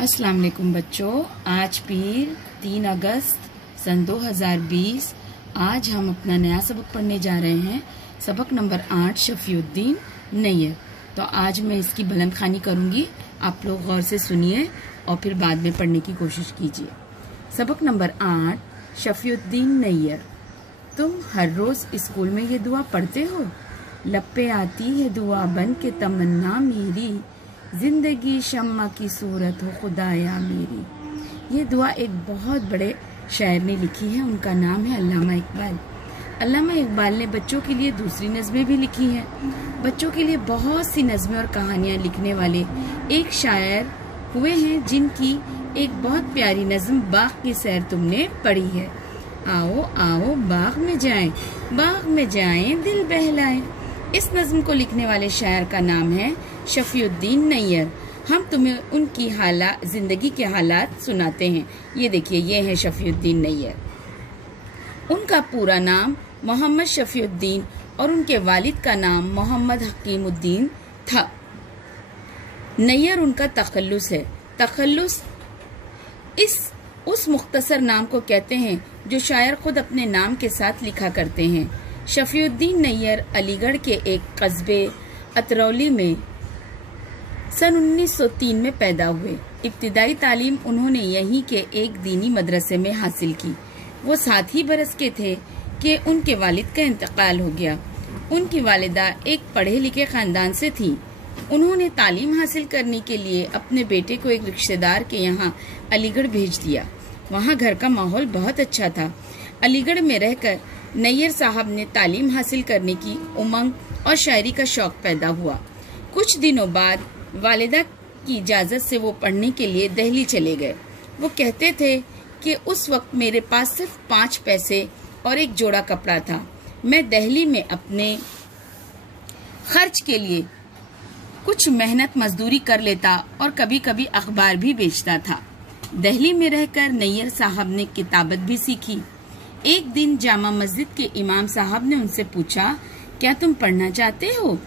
अस्सलाम वालेकुम बच्चों, आज पीर 3 अगस्त सन 2020। आज हम अपना नया सबक पढ़ने जा रहे हैं, सबक नंबर 8 शफीउद्दीन नैयर। तो आज मैं इसकी बुलंद खानी करूंगी, आप लोग गौर से सुनिए और फिर बाद में पढ़ने की कोशिश कीजिए। सबक नंबर 8 शफीउद्दीन नैयर। तुम हर रोज स्कूल में ये दुआ पढ़ते हो, लब पे आती है दुआ बन के तमन्ना मेरी, जिंदगी शम्मा की सूरत हो खुदाया मेरी। ये दुआ एक बहुत बड़े शायर ने लिखी है, उनका नाम है अल्लामा इकबाल। अल्लामा इकबाल ने बच्चों के लिए दूसरी नज़में भी लिखी हैं। बच्चों के लिए बहुत सी नज़में और कहानियाँ लिखने वाले एक शायर हुए हैं, जिनकी एक बहुत प्यारी नज़म बाग की सैर तुमने पढ़ी है। आओ आओ बाग में जाएं, बाग में जाएं दिल बहलाएं। इस नज़म को लिखने वाले शायर का नाम है शफीउद्दीन नैयर। हम तुम्हें उनकी जिंदगी के हालात सुनाते हैं। ये देखिए, ये है शफीउद्दीन नैयर। उनका पूरा नाम मोहम्मद शफीउद्दीन और उनके वालिद का नाम मोहम्मद हकीमुद्दीन था। नैयर उनका तखल्लुस है। तखल्लुस उस मुख्तसर नाम को कहते हैं जो शायर खुद अपने नाम के साथ लिखा करते हैं। शफीउद्दीन नैयर अलीगढ़ के एक कस्बे अतरौली में सन 1903 में पैदा हुए। इब्तिदाई तालीम उन्होंने यहीं के एक दीनी मदरसे में हासिल की। वो 7 ही बरस के थे कि उनके वालिद का इंतकाल हो गया। उनकी वालिदा एक पढ़े लिखे खानदान से थी। उन्होंने तालीम हासिल करने के लिए अपने बेटे को एक रिश्तेदार के यहाँ अलीगढ़ भेज दिया। वहाँ घर का माहौल बहुत अच्छा था। अलीगढ़ में रहकर नैयर साहब ने तालीम हासिल करने की उमंग और शायरी का शौक पैदा हुआ। कुछ दिनों बाद वालिदा की इजाज़त से वो पढ़ने के लिए दिल्ली चले गए। वो कहते थे कि उस वक्त मेरे पास सिर्फ 5 पैसे और एक जोड़ा कपड़ा था। मैं दिल्ली में अपने खर्च के लिए कुछ मेहनत मजदूरी कर लेता और कभी कभी अखबार भी बेचता था। दिल्ली में रहकर नैयर साहब ने किताबत भी सीखी। एक दिन जामा मस्जिद के इमाम साहब ने उनसे पूछा, क्या तुम पढ़ना चाहते हो?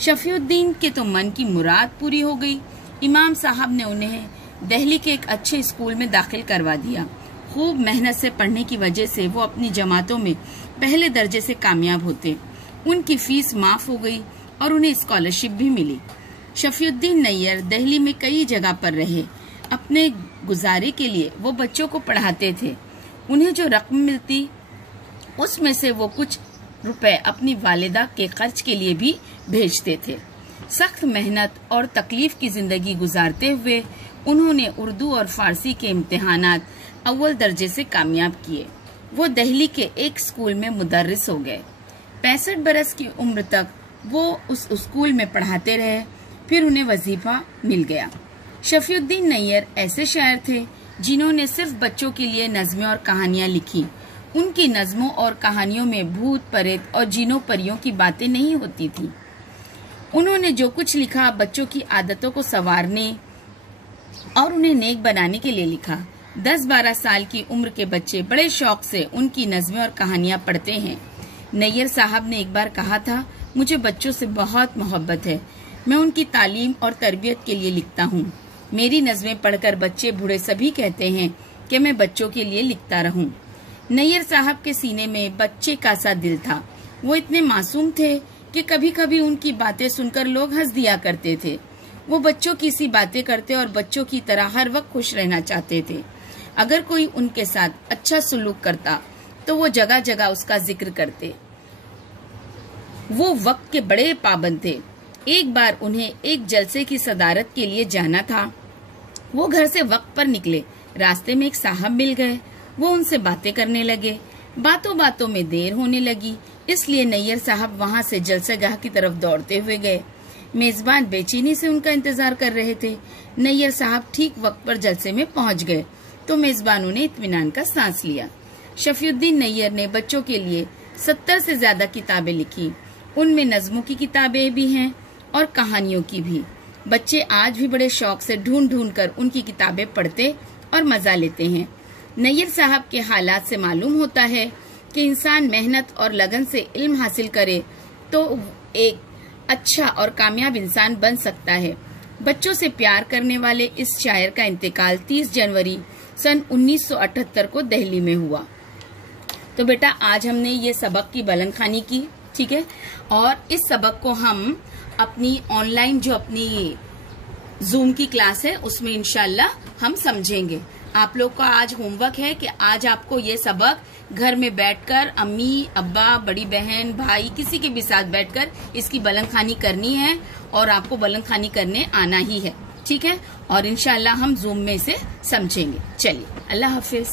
शफीउद्दीन के तो मन की मुराद पूरी हो गई। इमाम साहब ने उन्हें दिल्ली के एक अच्छे स्कूल में दाखिल करवा दिया। खूब मेहनत से पढ़ने की वजह से वो अपनी जमातों में पहले दर्जे से कामयाब होते। उनकी फीस माफ हो गई और उन्हें स्कॉलरशिप भी मिली। शफीउद्दीन नैयर दिल्ली में कई जगह पर रहे। अपने गुजारे के लिए वो बच्चों को पढ़ाते थे। उन्हें जो रकम मिलती उसमें से वो कुछ रुपए अपनी वालिदा के खर्च के लिए भी भेजते थे। सख्त मेहनत और तकलीफ की जिंदगी गुजारते हुए उन्होंने उर्दू और फारसी के इम्तिहानात अव्वल दर्जे से कामयाब किए। वो दिल्ली के एक स्कूल में मुदर्रिस हो गए। 65 बरस की उम्र तक वो उस स्कूल में पढ़ाते रहे। फिर उन्हें वजीफा मिल गया। शफीउद्दीन नैयर ऐसे शायर थे जिन्होंने सिर्फ बच्चों के लिए नज़में और कहानियां लिखी। उनकी नज़मों और कहानियों में भूत प्रेत और जिनों परियों की बातें नहीं होती थी। उन्होंने जो कुछ लिखा बच्चों की आदतों को संवारने और उन्हें नेक बनाने के लिए लिखा। 10-12 साल की उम्र के बच्चे बड़े शौक से उनकी नज़में और कहानियां पढ़ते हैं। नैयर साहब ने एक बार कहा था, मुझे बच्चों से बहुत मोहब्बत है। मैं उनकी तालीम और तरबियत के लिए लिखता हूँ। मेरी नज़में पढ़कर बच्चे बूढ़े सभी कहते हैं कि मैं बच्चों के लिए लिखता रहूं। नैयर साहब के सीने में बच्चे का सा दिल था। वो इतने मासूम थे कि कभी कभी उनकी बातें सुनकर लोग हंस दिया करते थे। वो बच्चों की सी बातें करते और बच्चों की तरह हर वक्त खुश रहना चाहते थे। अगर कोई उनके साथ अच्छा सुलूक करता तो वो जगह जगह उसका जिक्र करते। वो वक्त के बड़े पाबंद थे। एक बार उन्हें एक जलसे की सदारत के लिए जाना था। वो घर से वक्त पर निकले। रास्ते में एक साहब मिल गए। वो उनसे बातें करने लगे। बातों बातों में देर होने लगी, इसलिए नैयर साहब वहां से जलसेगाह की तरफ दौड़ते हुए गए। मेजबान बेचैनी से उनका इंतजार कर रहे थे। नैयर साहब ठीक वक्त पर जलसे में पहुंच गए तो मेजबानों ने इत्मीनान का सांस लिया। शफीउद्दीन नैयर ने बच्चों के लिए 70 से ज्यादा किताबें लिखी। उनमें नज़मों की किताबें भी हैं और कहानियों की भी। बच्चे आज भी बड़े शौक से ढूंढ ढूंढ कर उनकी किताबें पढ़ते और मजा लेते हैं। नैयर साहब के हालात से मालूम होता है कि इंसान मेहनत और लगन से इल्म हासिल करे तो एक अच्छा और कामयाब इंसान बन सकता है। बच्चों से प्यार करने वाले इस शायर का इंतकाल 30 जनवरी सन 1978 को दिल्ली में हुआ। तो बेटा आज हमने ये सबक की बुलंदखानी की, ठीक है, और इस सबक को हम अपनी ऑनलाइन जो अपनी जूम की क्लास है उसमें इंशाल्लाह हम समझेंगे। आप लोग का आज होमवर्क है कि आज आपको ये सबक घर में बैठकर अम्मी, अब्बा, बड़ी बहन, भाई किसी के भी साथ बैठकर इसकी बुलंदखानी करनी है और आपको बुलंदखानी करने आना ही है, ठीक है, और इंशाल्लाह हम जूम में इसे समझेंगे। चलिए, अल्लाह हाफिज।